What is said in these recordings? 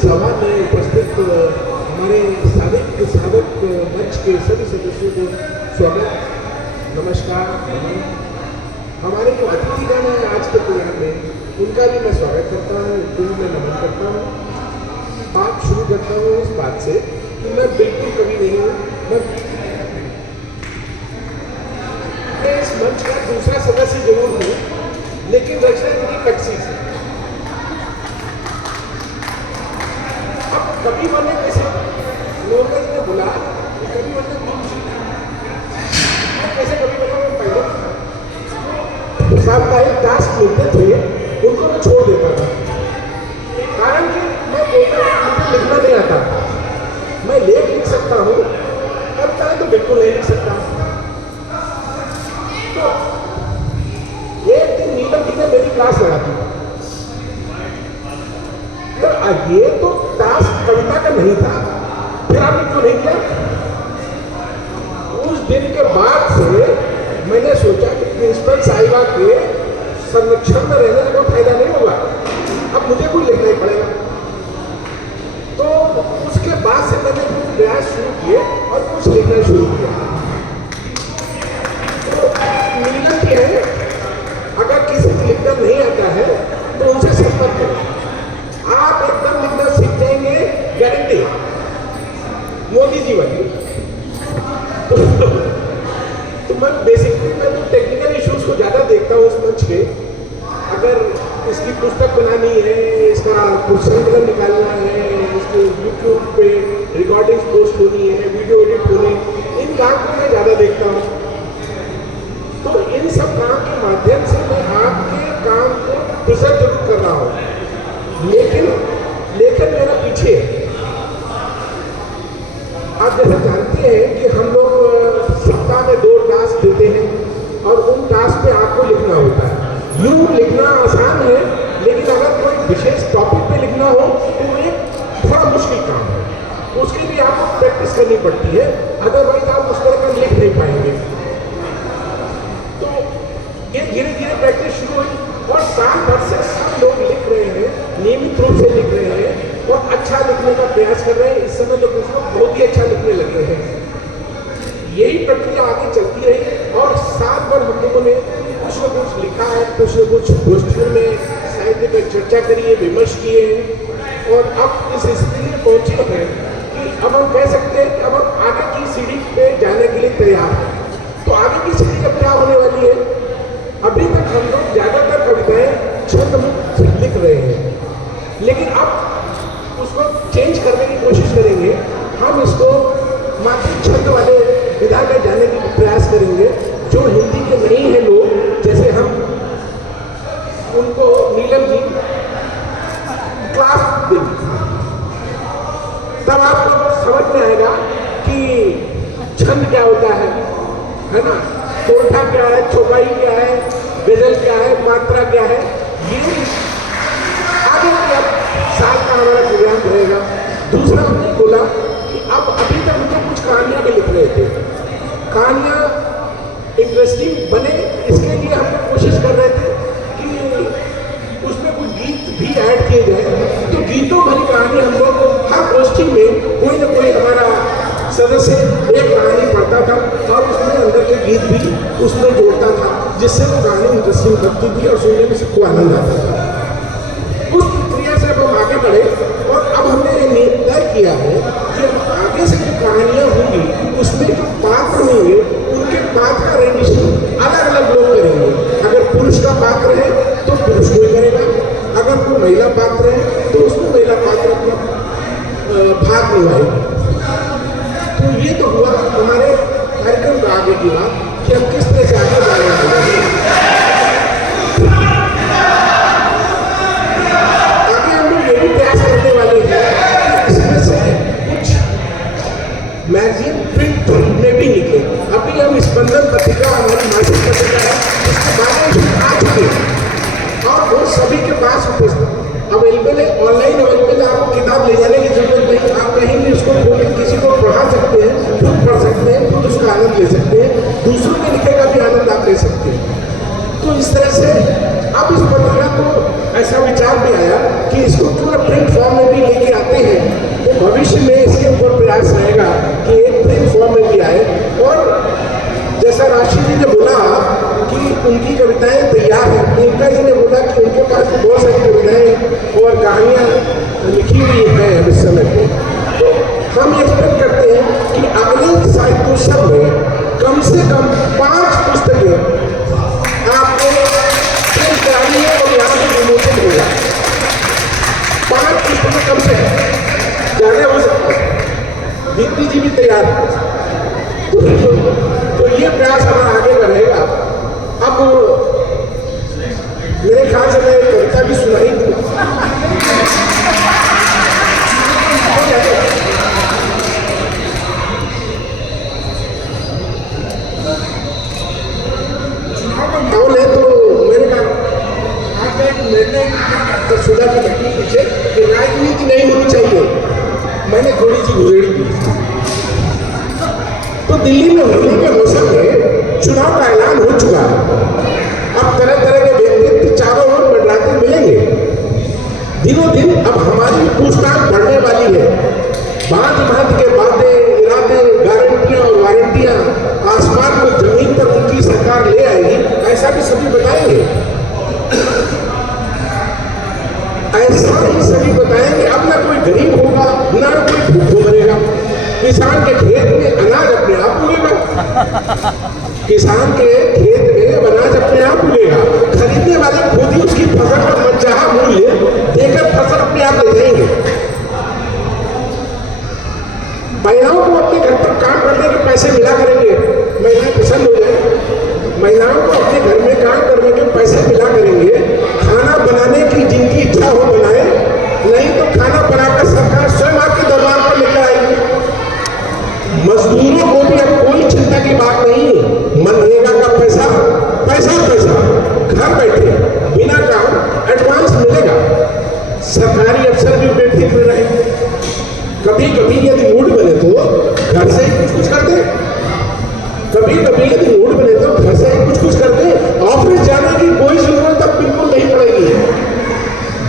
सभा में उपस्थित हमारे साधक मंच के सभी सदस्यों को स्वागत, नमस्कार। हमारे जो अतिथिगण हैं आज के प्रोग्राम में, उनका भी मैं स्वागत करता हूँ, उनको भी मैं नमन करता हूँ। बात शुरू करता हूँ इस बात से कि मैं बिल्कुल कवि नहीं हूँ। मैं इस मंच का दूसरा सदस्य जरूर हूँ, लेकिन रचना मेरी कच्ची है। अब कवि बनने कैसे, लोगों ने बोला कि कवि बनने कैसे कवि बना, मैं पहले साप्ताहिक टास्क मिलते थे, उनको मैं छोड़ देता था। कारण कि मैं बोलता मुझे लिखना नहीं आता। मैं लेख लिख सकता हूँ, कविता तो बिल्कुल नहीं लिख सकता। तो एक दिन नीलम जी ने मेरी क्लास लगा दी। तो ये तो टास्क कविता का नहीं था, फिर आपने क्यों नहीं किया? उस दिन के बाद से मैंने सोचा कि प्रिंसिपल साहिबा के संरक्षण में रहने का कोई फायदा नहीं होगा, अब मुझे कुछ लिखना ही पड़ेगा। तो उसके बाद से मैंने कुछ प्रयास शुरू किए और कुछ लिखना शुरू किया। तो नीलम की है, अगर किसी को लिखना नहीं आता है तो उनसे संपर्क करें, आप एकदम लिखना सीख जाएंगे, गारंटी। मोदी जी वाली। तो मैं बेसिकली मैं तो टेक्निकल इश्यूज को ज़्यादा देखता हूँ उस मंच पे। अगर इसकी पुस्तक बनानी है, इसका संकलन निकालना है, इसके यूट्यूब पे रिकॉर्डिंग्स पोस्ट होनी है, वीडियो एडिट होनी, इन काम को मैं ज़्यादा देखता हूँ। तो इन सब काम के माध्यम से मैं आपके काम को प्रेजेंट जरूर कर रहा हूँ, लेकिन मेरा पीछे है। आप जैसे जानते हैं कि हम लोग सप्ताह में 2 टास्क देते हैं और उन टास्क पे आपको लिखना होता है। यूँ लिखना आसान है, लेकिन अगर कोई विशेष टॉपिक पे लिखना हो तो ये थोड़ा मुश्किल काम है। उसके लिए आपको प्रैक्टिस करनी पड़ती है, अदरवाइज आप उस तरह का लिख नहीं पाएंगे। तो ये धीरे धीरे प्रैक्टिस शुरू हुई और साल भर से सब लोग लिख रहे हैं, नियमित रूप से लिख रहे हैं और अच्छा लिखने का प्रयास कर रहे हैं। इस समय लोग बहुत ही अच्छा लिखने लगे हैं। यही प्रक्रिया आगे चलती रही और साल भर हम लोगों ने कुछ न कुछ लिखा है, कुछ न कुछ गोष्ठियों में साहित्य पर चर्चा करी है, विमर्श किए हैं और अब इस स्थिति में पहुंचे हैं कि अब हम कह सकते हैं कि अब हम आगे की सीढ़ी पे जाने के लिए तैयार हैं। तो आगे की सीढ़ी अब क्या होने वाली है? अभी तक हम लोग ज़्यादातर कविताएं छंद लिख रहे हैं, लेकिन अब उसको चेंज करने की कोशिश करेंगे। हम इसको मात्र छंद वाले विधा में जाने की प्रयास करेंगे। जो हिंदी के नहीं है लोग, जैसे हम उनको नीलम जी क्लास देंगे, तब आपको समझ में आएगा कि छंद क्या होता है ना, तोड़ठा क्या है, चौपाई क्या है, गजल क्या है, मात्रा क्या है। ये आगे के साल का हमारा प्रोग्राम रहेगा। दूसरा हमने बोला कि अब अभी तक हम तो कुछ कहानियाँ भी लिख रहे थे, कहानियाँ इंटरेस्टिंग बने, इसके लिए हम लोग कोशिश कर रहे थे कि उसमें कुछ गीत भी ऐड किए जाए। तो गीतों भरी कहानी हम लोग हर गोष्ठी में कोई ना कोई हमारा सदस्य एक कहानी पढ़ता था और उसमें अंदर के गीत भी उसमें जोड़ता था, जिससे वो कहानी इंटरेस्टिंग लगती थी और सुनने में सबको आनंद आता था। उस प्रक्रिया से अब हम आगे बढ़े और अब हमने ये तय किया है कि आगे से जो कहानियाँ होंगी उसमें जो पात्र होंगे उनके पात्र का रेडिशन अलग अलग लोग करेंगे। अगर पुरुष का पात्र है तो पुरुष कोई करेगा, अगर कोई महिला पात्र है तो उसमें महिला पात्र अपना भाग निभाएगी। तो ये तो हुआ हमारे कार्यक्रम का आगे की बात कि हम किस तरह से आगे बढ़ रहे हैं। आगे हम लोग ये भी प्रयास करने वाले हैं कि इसमें से कुछ मैगजीन प्रिंट में भी निकले। अभी हम स्पंदन पत्रिका, हमारी मासिक पत्रिका है, इसके बारे में आ चुके हैं और वो सभी के पास अवेलेबल है, ऑनलाइन अवेलेबल है। आपको किताब ले जाने की जरूरत नहीं, आप कहीं भी उसको खोल के किसी को पढ़ा सकते हैं, खुद पढ़ सकते हैं, खुद उसका आनंद ले सकते हैं, दूसरों के लिखे का भी आनंद आप ले सकते हैं। तो इस तरह से अब इस पत्रिका को ऐसा विचार भी आया कि इसको पूरा प्रिंट फॉर्म में भी लेके आते हैं, तो भविष्य में इसके ऊपर प्रयास रहेगा कि एक प्रिंट फॉर्म में भी आए। और जैसा राशि जी ने बोला कि उनकी कविताएं तैयार हैं, इनका जी ने बोला कि उनके पास बहुत सारी कविताएं और कहानियाँ लिखी हुई हैं अब इस समय पे। तो हम एक्सपेक्ट करते हैं कि अगले साहित्योत्सव में कम से कम 5 पुस्तकें आपको प्रिंट करानी है और यहाँ पे विमोचन होगा। 5 पुस्तकें कम से कम, ज़्यादा हो सकता है, दीप्ति जी भी तैयार है। तो ये प्रयास हमारा आगे बढ़ेगा। अब मेरे ख्याल से मैं कविता भी सुनाई थी, कौन है तो मैंने कहा आपका एक निर्णय तो सुधा की घटना पीछे कि राजनीति नहीं होनी चाहिए, मैंने थोड़ी सी गुजेड़ी की। तो दिल्ली में होली के मौसम में चुनाव का ऐलान हो चुका है। अब तरह तरह के व्यक्तित्व चारों ओर मंडराते मिलेंगे। दिनों दिन अब हमारी पूछताछ बढ़ने वाली है। भांति के बातें, इरादे, गारंटियां और वारंटियां आसमान को जमीन पर उनकी सरकार ले आएगी, ऐसा भी सभी बताएंगे। ऐसा ही सभी बताएंगे। अब ना कोई गरीब होगा, ना कोई भूखों मरेगा। किसान के खेत में अनाज अपने आप उगेगा। किसान के खेत में अनाज अपने आप उगेगा। खरीदने वाले खुद ही उसकी फसल का मनचाहा मूल्य देकर फसल अपने आप ले जाएंगे। महिलाओं को अपने घर पर काम करने के पैसे मिला करेंगे, महिलाएं पसंद हो जाए। महिलाओं को अपने घर में काम करने के पैसे मिला करेंगे। खाना बनाने की जिनकी इच्छा हो बनाए, नहीं तो खाना बनाकर सरकार स्वयं आपके दरबार पर लेकर आएगी। मजदूरों को भी अब कोई चिंता की बात नहीं। मनरेगा का पैसा पैसा पैसा घर बैठे बिना काम एडवांस मिलेगा। सरकारी अफसर भी बेफिक्र रहे। कभी कभी यदि मूड बने तो घर से ही कुछ कर दे। कभी कभी यदि मूड बने तो घर से ही कुछ कर दे। ऑफिस जाने की कोई जरूरत अब बिल्कुल नहीं पड़ेगी।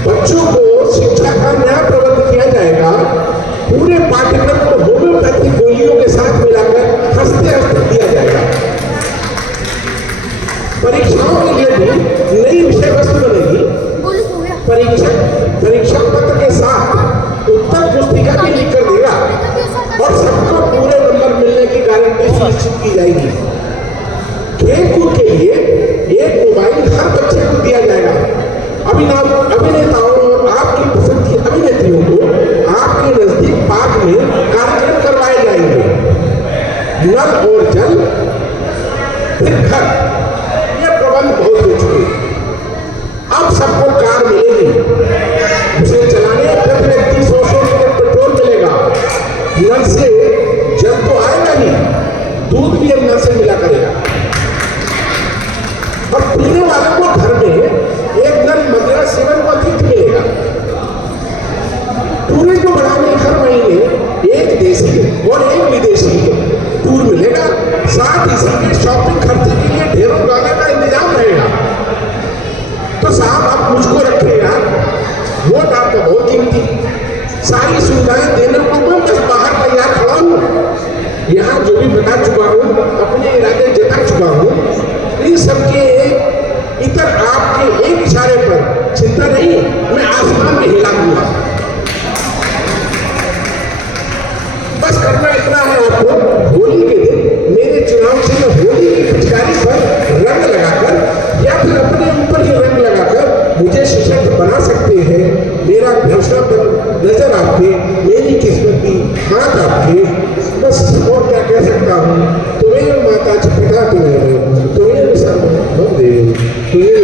बच्चों को शिक्षा का नया प्रबंध किया जाएगा। पूरे पाठ्यक्रम को होम्योपैथिक गोलियों के साथ मिलाकर हंसते हंसते दिया जाएगा। परीक्षाओं के लिए भी नई विषय वस्तु बनेगी। परीक्षा पत्र के साथ उत्तर पुस्तिका भी लिखकर देगा और सबको पूरे नंबर मिलने की गारंटी सुनिश्चित की जाएगी। खेल कूद के लिए एक मोबाइल हर बच्चे को दिया जाएगा। अभिनेताओं और आपकी पसंद की अभिनेत्रियों को आपके नजदीक पार्क में कार्यक्रम करवाए जाएंगे। नल और जल फिर घर, ये प्रबंध बहुत हो चुके। अब सबको कार मिलेगी, उसे चलाने प्रति व्यक्ति 100 लीटर पेट्रोल मिलेगा। नल से जल तो आएगा ही, दूध भी अब नल से मिला करेगा। और पीने वालों को घर में एक नल मदिरा सेवन को अतिरिक्त मिलेगा। टूरिज्म को बढ़ाने हर महीने एक देशी और एक विदेशी टूर मिलेगा। साथ ही इसके शॉपिंग खर्चे के लिए ढेरों डॉलर का इंतजाम रहेगा। तो साहब आप मुझको रखेगा, वोट आपका बहुत कीमती। सारी सुविधाएं देने को मैं बस बाहर तैयार खड़ा हूँ। यहाँ जो भी बता चुका हूँ, अपने इरादे जता चुका हूँ। इन सबके इतर आपके एक इशारे पर चिंता नहीं, मैं आसमान में हिला दूंगा। बस करना इतना है आपको, होली के दिन मेरे चुनाव चिन्ह होली की पिचकारी पर रंग लगाकर या फिर अपने ऊपर ही रंग लगाकर मुझे सशक्त बना सकते हैं। मेरा घोषणा पर नजर आपके, मेरी किस्मत भी हाथ आपके। बस और क्या कह सकता हूँ। तुम्हें माता पिता तुम्हें, तुम्हें सर्वदेव, तुम्हें